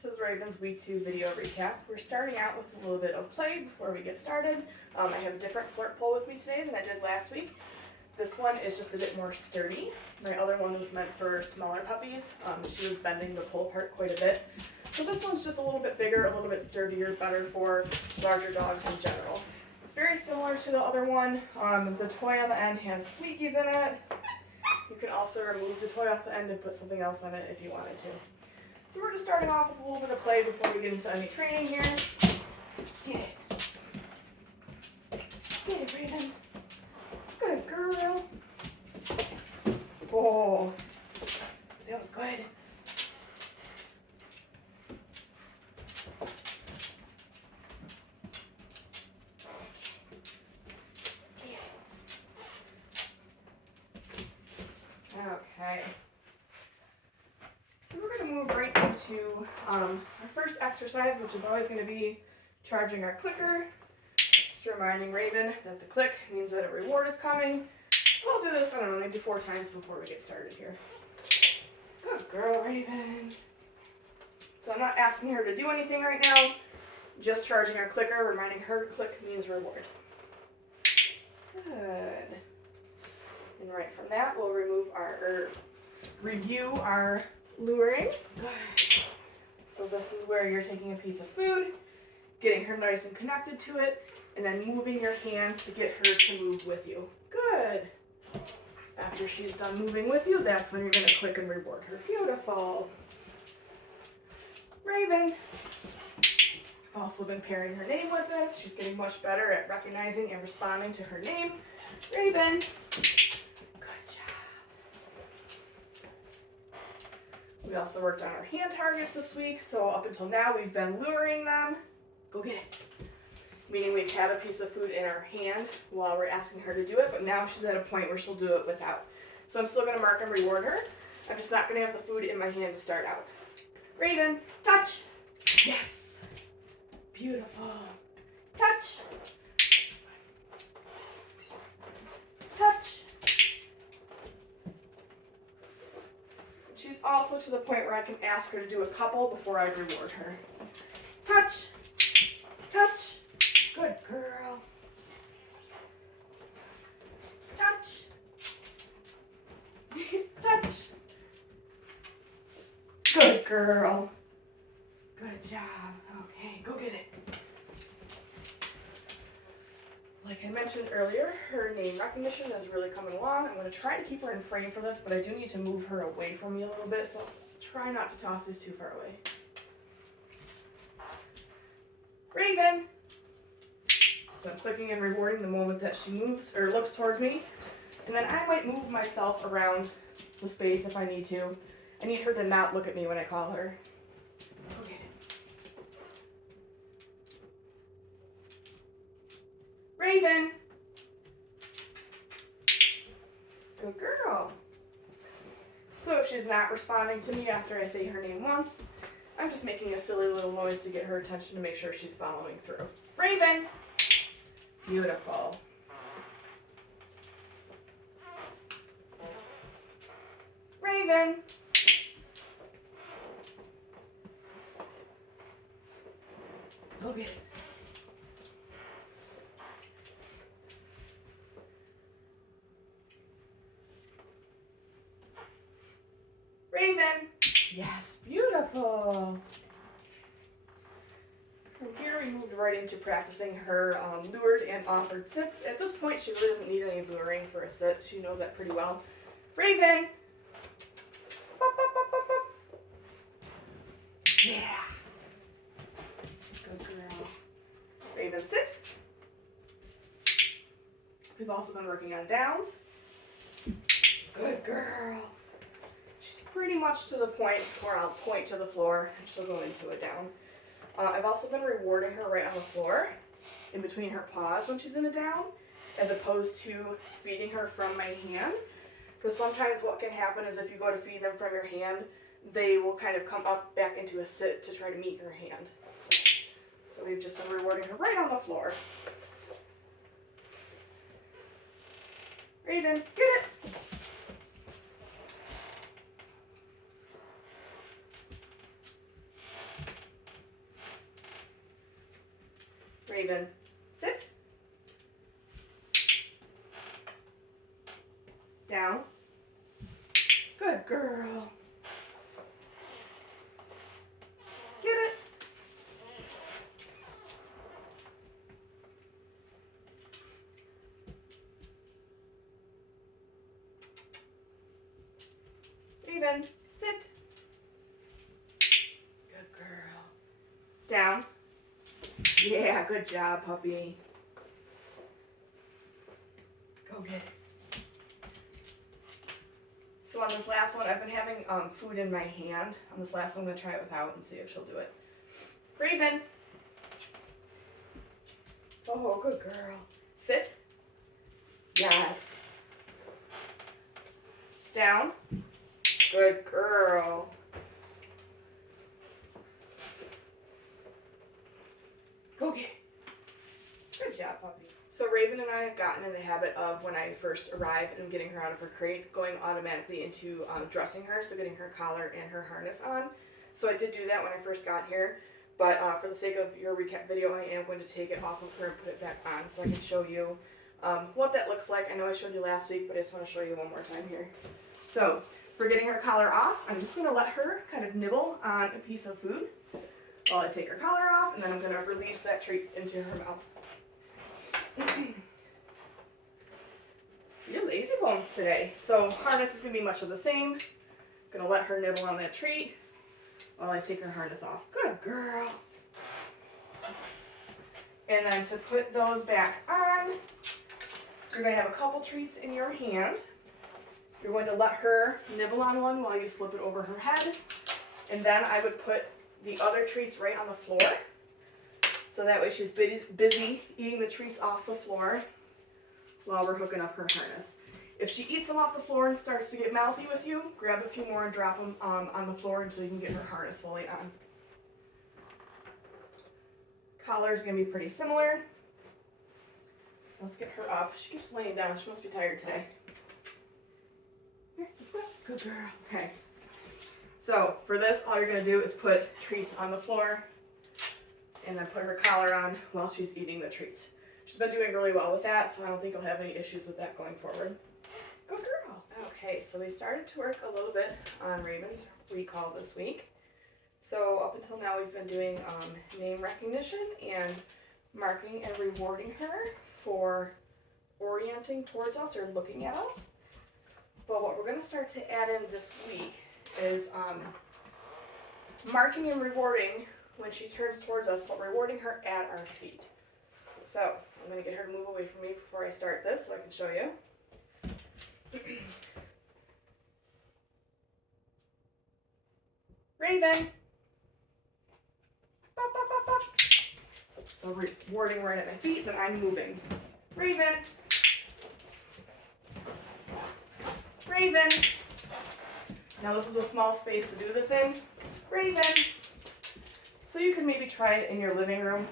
This is Raven's week 2 video recap. We're starting out with a little bit of play before we get started. I have a different flirt pole with me today than I did last week. This one is just a bit more sturdy. My other one was meant for smaller puppies. She was bending the pole part quite a bit. So this one's just a little bit bigger, a little bit sturdier, better for larger dogs in general. It's very similar to the other one. The toy on the end has squeakies in it. You can also remove the toy off the end and put something else on it if you wanted to. So we're just starting off with a little bit of play before we get into any training here. Get it. Get it, Raven. Good girl. Oh, that was good. Okay. So we're going to move right into our first exercise, which is always going to be charging our clicker. Just reminding Raven that the click means that a reward is coming. So I'll do this, I don't know, maybe 4 times before we get started here. Good girl, Raven. So I'm not asking her to do anything right now, just charging our clicker, reminding her click means reward. Good. And right from that, we'll review our luring. So this is where you're taking a piece of food, getting her nice and connected to it, and then moving your hand to get her to move with you. Good. After she's done moving with you, that's when you're going to click and reward her. Beautiful. Raven. I've also been pairing her name with this. She's getting much better at recognizing and responding to her name. Raven. We also worked on our hand targets this week, so up until now we've been luring them. Go get it. Meaning we've had a piece of food in our hand while we're asking her to do it, but now she's at a point where she'll do it without. So I'm still going to mark and reward her. I'm just not going to have the food in my hand to start out. Raven, touch. Yes. Beautiful. Touch. Touch. She's also to the point where I can ask her to do a couple before I reward her. Touch. Touch. Good girl. Touch. Touch. Good girl. Good job. Okay, go get it. Like I mentioned earlier, her name recognition is really coming along. I'm going to try to keep her in frame for this, but I do need to move her away from me a little bit, so try not to toss these too far away. Raven! So I'm clicking and rewarding the moment that she moves or looks towards me, and then I might move myself around the space if I need to. I need her to not look at me when I call her. Okay. Raven! Good girl. So if she's not responding to me after I say her name once, I'm just making a silly little noise to get her attention to make sure she's following through. Raven! Beautiful. Raven! Go get it. Raven! Yes, beautiful. From here we moved right into practicing her lured and offered sits. At this point she really doesn't need any luring for a sit. She knows that pretty well. Raven! Bop, bop, bop, bop, bop. Yeah! Good girl. Raven, sit. We've also been working on downs. Good girl. Pretty much to the point where I'll point to the floor and she'll go into a down. I've also been rewarding her right on the floor in between her paws when she's in a down, as opposed to feeding her from my hand. Because sometimes what can happen is if you go to feed them from your hand, they will kind of come up back into a sit to try to meet your hand. So we've just been rewarding her right on the floor. Raven, get it! Raven, sit. Down. Good girl. Get it. Raven, sit. Good girl. Down. Yeah, good job, puppy. Go get it. So on this last one, I've been having food in my hand. On this last one, I'm going to try it without and see if she'll do it. Raven. Oh, good girl. Sit. Yes. Down. Good girl. Go get it. Good job, puppy. So Raven and I have gotten in the habit of, when I first arrive and getting her out of her crate, going automatically into dressing her, so getting her collar and her harness on. So I did do that when I first got here, but for the sake of your recap video, I am going to take it off of her and put it back on so I can show you what that looks like. I know I showed you last week, but I just want to show you one more time here. So for getting her collar off, I'm just going to let her kind of nibble on a piece of food while I take her collar off, and then I'm going to release that treat into her mouth. You're lazy bones today. So harness is going to be much of the same. I'm going to let her nibble on that treat while I take her harness off. Good girl. And then to put those back on, you're going to have a couple treats in your hand. You're going to let her nibble on one while you slip it over her head. And then I would put the other treats right on the floor. So that way she's busy eating the treats off the floor while we're hooking up her harness. If she eats them off the floor and starts to get mouthy with you, grab a few more and drop them on the floor until you can get her harness fully on. Collar is going to be pretty similar. Let's get her up. She keeps laying down. She must be tired today. Here, let's go. Good girl. Okay. So for this, all you're going to do is put treats on the floor and then put her collar on while she's eating the treats. She's been doing really well with that, so I don't think you'll have any issues with that going forward. Good girl. Okay, so we started to work a little bit on Raven's recall this week. So up until now, we've been doing name recognition and marking and rewarding her for orienting towards us or looking at us. But what we're going to start to add in this week is marking and rewarding when she turns towards us, but rewarding her at our feet. So I'm going to get her to move away from me before I start this so I can show you. Raven. Bop, bop, bop, bop. So rewarding right at my feet, then I'm moving. Raven. Raven. Now this is a small space to do this in. Raven. So you can maybe try it in your living room.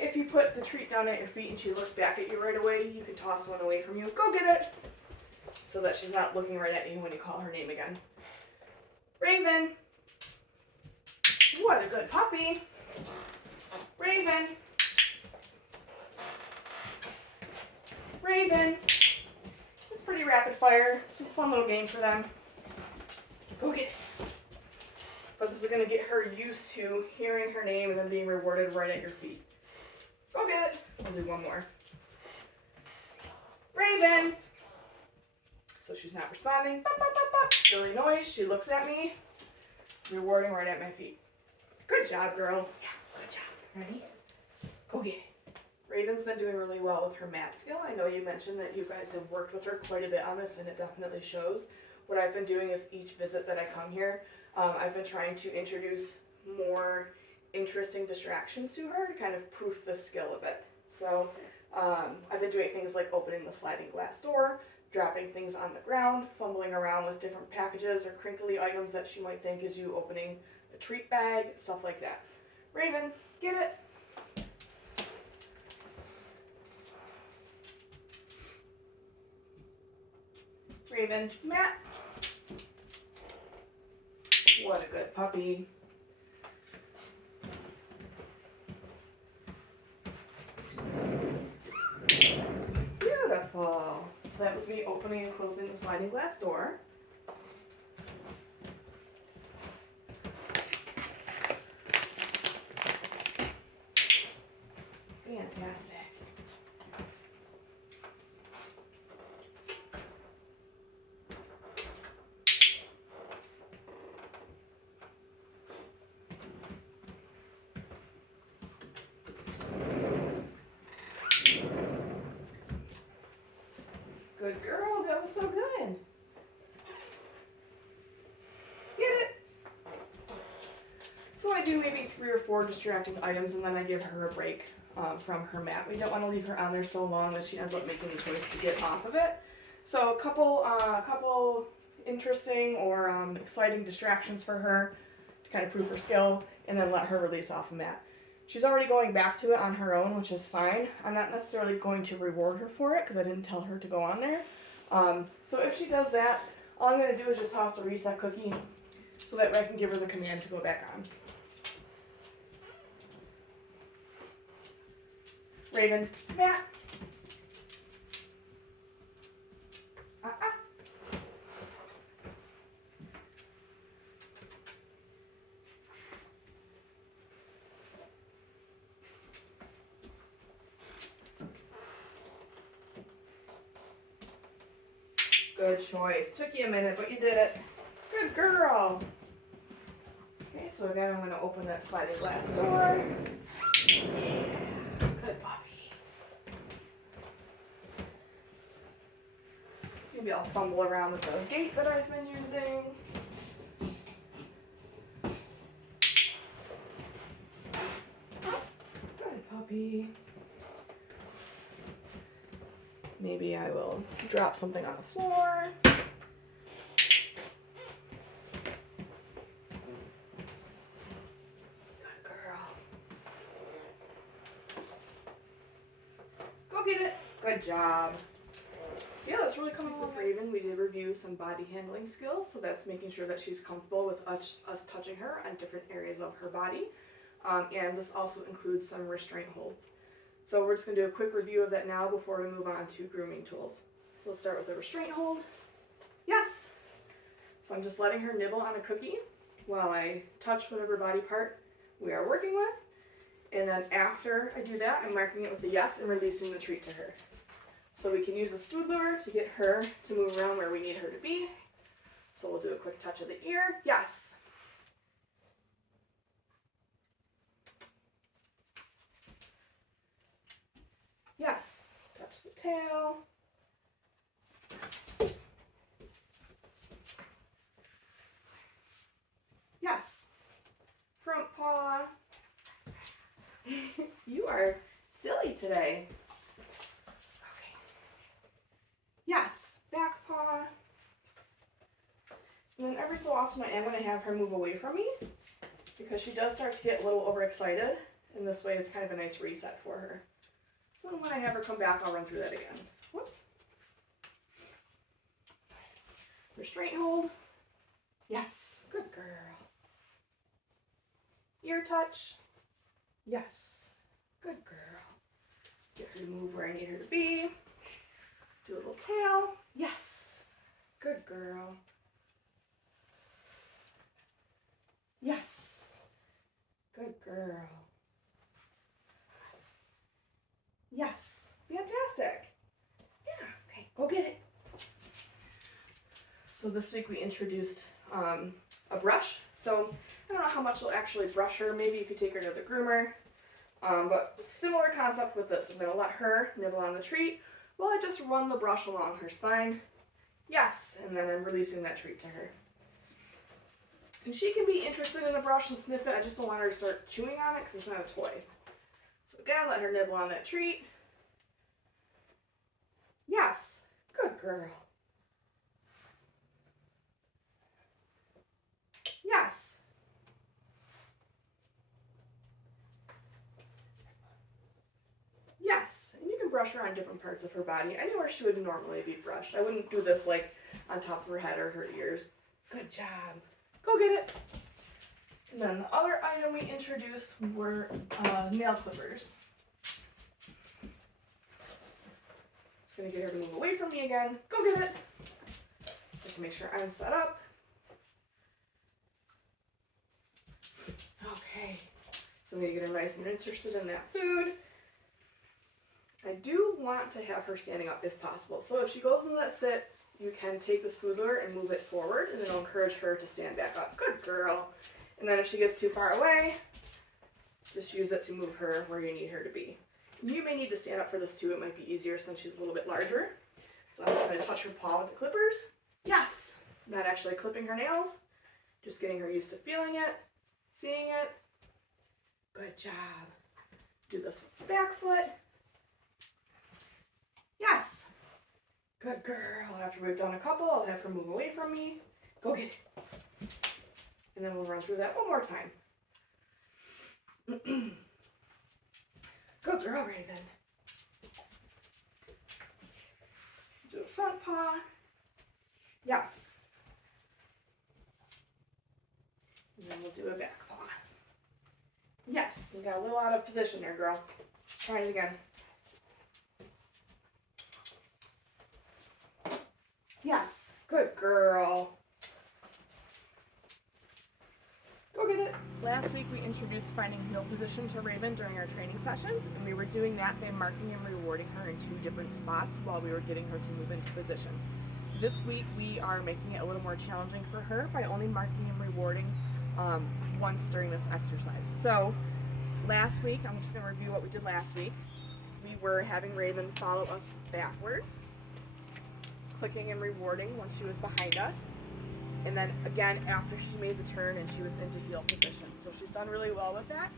If you put the treat down at your feet and she looks back at you right away, you can toss one away from you. Go get it! So that she's not looking right at you when you call her name again. Raven! What a good puppy! Raven! Raven! It's pretty rapid fire. It's a fun little game for them. Go get it! But this is going to get her used to hearing her name and then being rewarded right at your feet. Go get it. We'll do one more. Raven. So she's not responding. Bop, bop, bop, bop. Silly noise. She looks at me. Rewarding right at my feet. Good job, girl. Yeah, good job. Ready? Go get it. Raven's been doing really well with her mat skill. I know you mentioned that you guys have worked with her quite a bit on this, and it definitely shows. What I've been doing is each visit that I come here, I've been trying to introduce more interesting distractions to her to kind of proof the skill a bit. So I've been doing things like opening the sliding glass door, dropping things on the ground, fumbling around with different packages or crinkly items that she might think is you opening a treat bag, stuff like that. Raven, get it. Raven, Matt. What a good puppy. Wonderful. So that was me opening and closing the sliding glass door. Fantastic. Good girl, that was so good. Get it? So I do maybe 3 or 4 distracting items and then I give her a break from her mat. We don't want to leave her on there so long that she ends up making the choice to get off of it. So a couple interesting or exciting distractions for her to kind of prove her skill and then let her release off the mat. She's already going back to it on her own, which is fine. I'm not necessarily going to reward her for it because I didn't tell her to go on there. So if she does that, all I'm going to do is just toss a reset cookie so that way I can give her the command to go back on. Raven, mat. Good choice. Took you a minute, but you did it. Good girl. Okay, so again, I'm going to open that sliding glass door. Yeah. Good puppy. Maybe I'll fumble around with the gate that I've been using. Good puppy. Maybe I will drop something on the floor. Good girl. Go get it. Good job. So yeah, that's really coming along with Raven. We did review some body handling skills, so that's making sure that she's comfortable with us touching her on different areas of her body. And this also includes some restraint holds. So we're just going to do a quick review of that now before we move on to grooming tools. So let's start with the restraint hold. Yes! So I'm just letting her nibble on a cookie while I touch whatever body part we are working with. And then after I do that, I'm marking it with a yes and releasing the treat to her. So we can use this food lure to get her to move around where we need her to be. So we'll do a quick touch of the ear. Yes! Yes. Touch the tail. Yes. Front paw. You are silly today. Okay. Yes. Back paw. And then every so often I am going to have her move away from me because she does start to get a little overexcited. And this way it's kind of a nice reset for her. So when I have her come back, I'll run through that again. Whoops. Restraint hold. Yes. Good girl. Ear touch. Yes. Good girl. Get her to move where I need her to be. Do a little tail. Yes. Good girl. Yes. Good girl. Yes. Fantastic. Yeah. Okay. Go get it. So this week we introduced a brush. So I don't know how much you'll actually brush her. Maybe if you take her to the groomer. But similar concept with this. I'm going to let her nibble on the treat while I just run the brush along her spine. Yes. And then I'm releasing that treat to her. And she can be interested in the brush and sniff it. I just don't want her to start chewing on it because it's not a toy. So again, let her nibble on that treat. Yes. Good girl. Yes. Yes. And you can brush her on different parts of her body, anywhere she would normally be brushed. I wouldn't do this like on top of her head or her ears. Good job. Go get it. And then the other item we introduced were nail clippers. gonna get her to move away from me again. Go get it. So I can make sure I'm set up. Okay. So I'm gonna get her nice and interested in that food. I do want to have her standing up if possible. So if she goes in that sit, you can take this food lure and move it forward, and it'll encourage her to stand back up. Good girl. And then if she gets too far away, just use it to move her where you need her to be. You may need to stand up for this too. It might be easier since she's a little bit larger. So I'm just going to touch her paw with the clippers. Yes! Not actually clipping her nails. Just getting her used to feeling it, seeing it. Good job. Do this with the back foot. Yes! Good girl. After we've done a couple, I'll have her move away from me. Go get it. And then we'll run through that one more time. Good girl, Raven. Do a front paw. Yes. And then we'll do a back paw. Yes. You got a little out of position there, girl. Try it again. Yes. Good girl. Go get it. Last week we introduced finding heel position to Raven during our training sessions, and we were doing that by marking and rewarding her in 2 different spots while we were getting her to move into position. This week we are making it a little more challenging for her by only marking and rewarding once during this exercise. So last week, I'm just going to review what we did last week. We were having Raven follow us backwards, clicking and rewarding once she was behind us. And then again after she made the turn and she was into heel position. So she's done really well with that.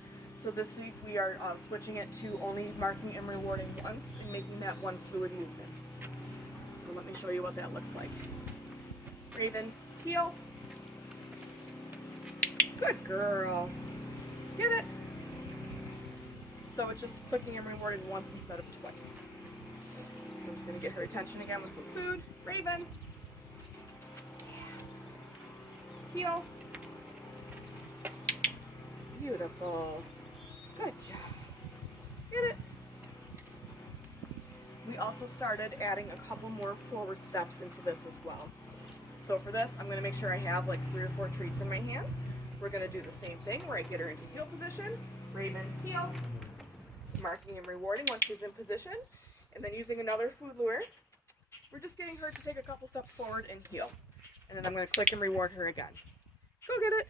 So this week we are switching it to only marking and rewarding once and making that one fluid movement. So let me show you what that looks like. Raven, heel. Good girl. Get it. So it's just clicking and rewarding once instead of twice. So I'm just going to get her attention again with some food. Raven. Heel. Beautiful. Good job. Get it. We also started adding a couple more forward steps into this as well. So for this, I'm going to make sure I have like 3 or 4 treats in my hand. We're going to do the same thing where I get her into heel position. Raven, heel. Marking and rewarding once she's in position. And then using another food lure, we're just getting her to take a couple steps forward and heel. And then I'm going to click and reward her again. Go get it.